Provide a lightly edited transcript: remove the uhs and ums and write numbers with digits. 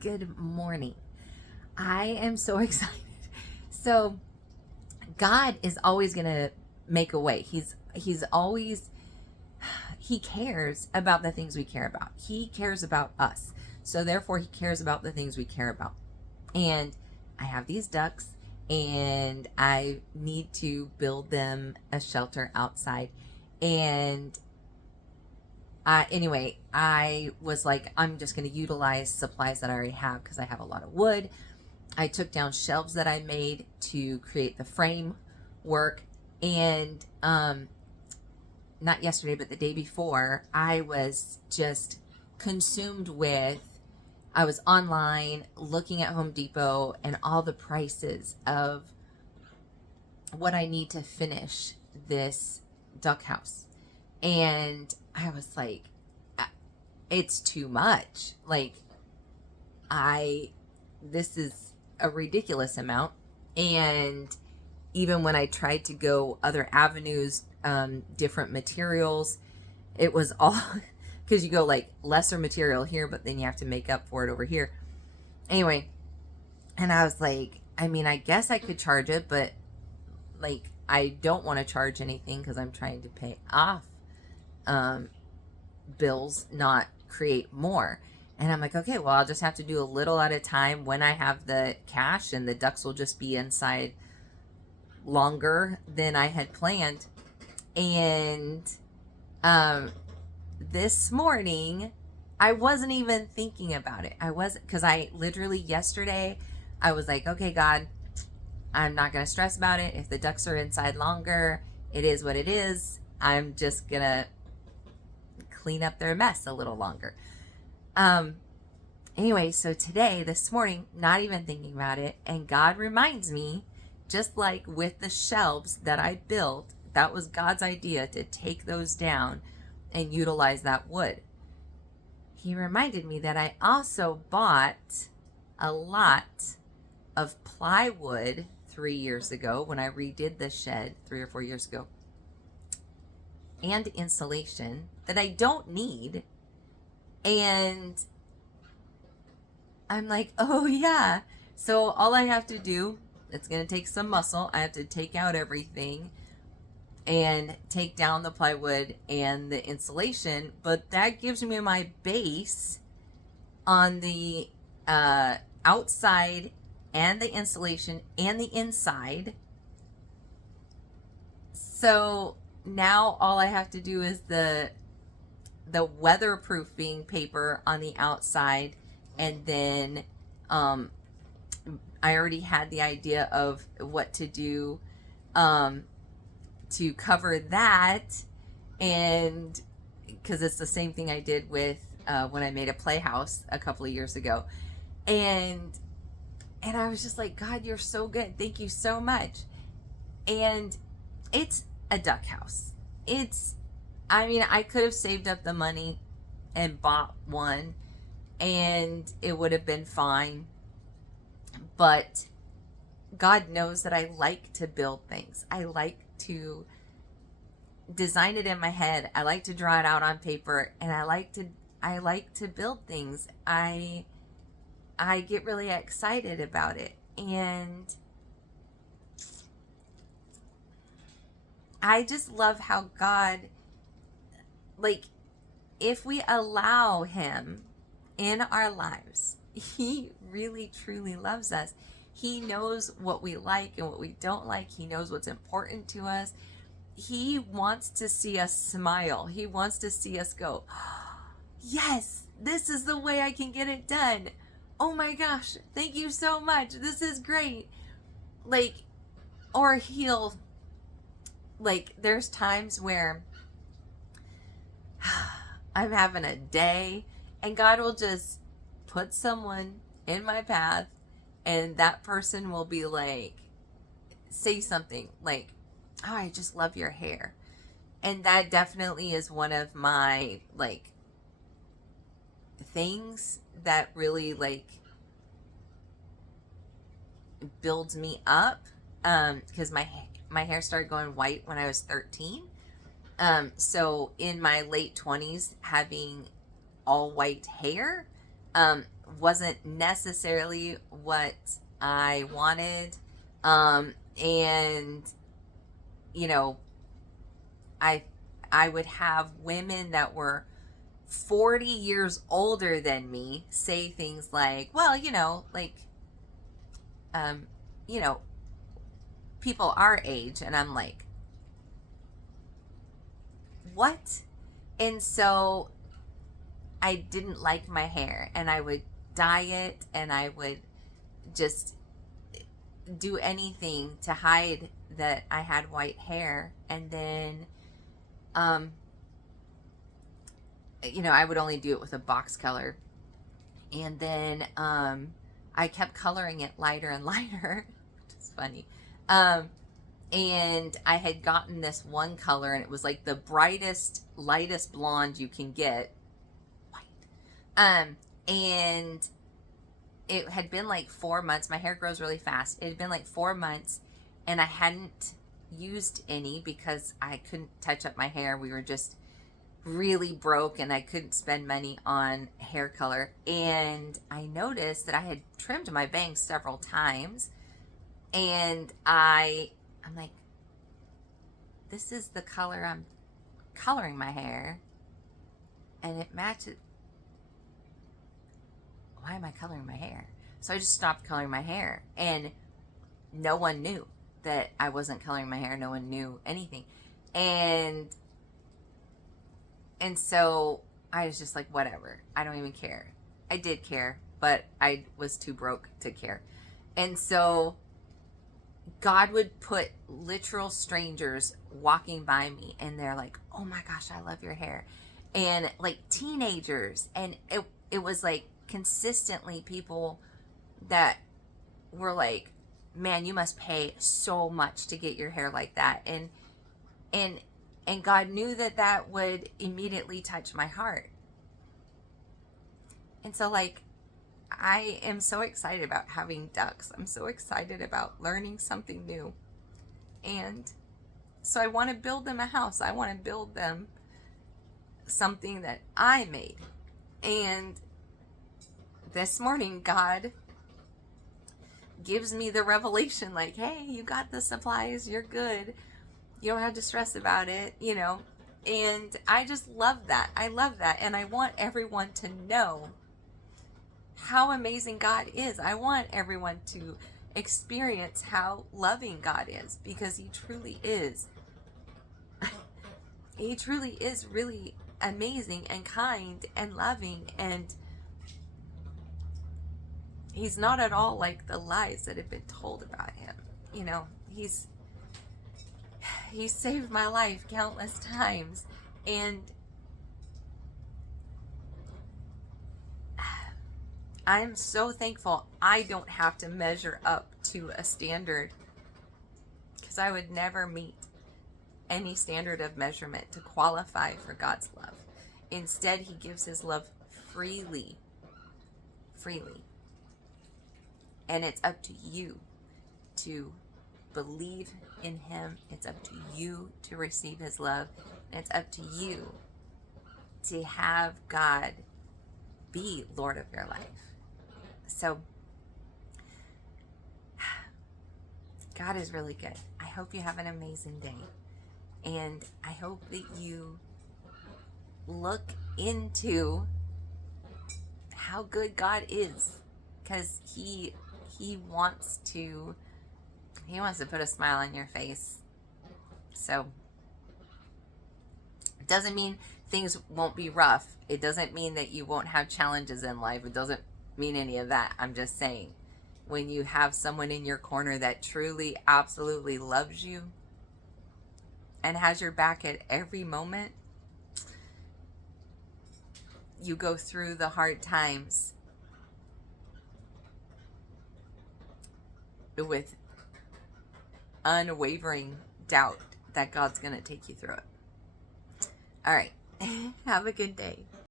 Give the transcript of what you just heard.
Good morning. I am so excited. So, God is always going to make a way. He's always he cares about the things we care about. He cares about us. So therefore he cares about the things we care about. And I have these ducks and I need to build them a shelter outside. And anyway, I was like, I'm just going to utilize supplies that I already have because I have a lot of wood. I took down shelves that I made to create the frame work. And not yesterday, but the day before, I was just consumed with, I was online looking at Home Depot and all the prices of what I need to finish this duck house. And I was like, it's too much. Like, this is a ridiculous amount. And even when I tried to go other avenues, different materials, it was all because you go like lesser material here, but then you have to make up for it over here. Anyway, and I was like, I mean, I guess I could charge it, but like, I don't want to charge anything because I'm trying to pay off bills, not create more. And I'm like, okay, well, I'll just have to do a little at a time when I have the cash, and the ducks will just be inside longer than I had planned. And this morning, I wasn't even thinking about it. I wasn't, because I literally yesterday, I was like, okay, God, I'm not going to stress about it. If the ducks are inside longer, it is what it is. I'm just going to clean up their mess a little longer. Anyway, so today, this morning, not even thinking about it, and God reminds me, just like with the shelves that I built, that was God's idea to take those down and utilize that wood. He reminded me that I also bought a lot of plywood 3 years ago when I redid the shed 3 or 4 years ago, and insulation that I don't need. And I'm like, oh yeah. So all I have to do, it's going to take some muscle. I have to take out everything and take down the plywood and the insulation, but that gives me my base on the outside and the insulation and the inside. So now all I have to do is the weatherproofing paper on the outside, and then I already had the idea of what to do to cover that, and because it's the same thing I did with when I made a playhouse a couple of years ago. And I was just like, God, you're so good. Thank you so much. And it's a duck house. I mean, I could have saved up the money and bought one and it would have been fine. But God knows that I like to build things. I like to design it in my head. I like to draw it out on paper, and I like to build things. I get really excited about it, and I just love how God, like, if we allow him in our lives, he really truly loves us. He knows what we like and what we don't like. He knows what's important to us. He wants to see us smile. He wants to see us go, yes, this is the way I can get it done. Oh my gosh, thank you so much. This is great. Like, or he'll, like, there's times where I'm having a day and God will just put someone in my path, and that person will be like, say something like, oh, I just love your hair. And that definitely is one of my, like, things that really, like, builds me up, because my hair started going white when I was 13. So in my late 20s, having all white hair wasn't necessarily what I wanted. And you know, I I would have women that were 40 years older than me say things like, well, like, um, you know, people our age. And I'm like, what? And so I didn't like my hair, and I would dye it, and I would just do anything to hide that I had white hair. And then, um, I would only do it with a box color. And then, I kept coloring it lighter and lighter, which is funny. Um, and I had gotten this one color, and it was like the brightest, lightest blonde you can get. White. And it had been like 4 months. My hair grows really fast. It had been like 4 months, and I hadn't used any because I couldn't touch up my hair. We were just really broke, and I couldn't spend money on hair color. And I noticed that I had trimmed my bangs several times, and I'm like, this is the color I'm coloring my hair, and it matches. Why am I coloring my hair? So I just stopped coloring my hair, and no one knew that I wasn't coloring my hair. No one knew anything. And so I was just like, whatever. I don't even care. I did care, but I was too broke to care. And so God would put literal strangers walking by me, and they're like, oh my gosh, I love your hair. And like teenagers. And it was like consistently people that were like, man, you must pay so much to get your hair like that. And God knew that would immediately touch my heart. And so, like, I am so excited about having ducks. I'm so excited about learning something new. And so I want to build them a house. I want to build them something that I made. And this morning, God gives me the revelation, like, hey, you got the supplies, you're good. You don't have to stress about it, And I just love that. I love that. And I want everyone to know how amazing God is. I want everyone to experience how loving God is, because He truly is. He truly is really amazing and kind and loving, and He's not at all like the lies that have been told about Him. He saved my life countless times, and I'm so thankful I don't have to measure up to a standard, because I would never meet any standard of measurement to qualify for God's love. Instead, He gives His love freely. And it's up to you to believe in Him. It's up to you to receive His love. And it's up to you to have God be Lord of your life. So, God is really good. I hope you have an amazing day. And I hope that you look into how good God is, because He wants to put a smile on your face. So it doesn't mean things won't be rough. It doesn't mean that you won't have challenges in life. It doesn't mean any of that. I'm just saying, when you have someone in your corner that truly, absolutely loves you and has your back at every moment, you go through the hard times with unwavering doubt that God's going to take you through it. All right. Have a good day.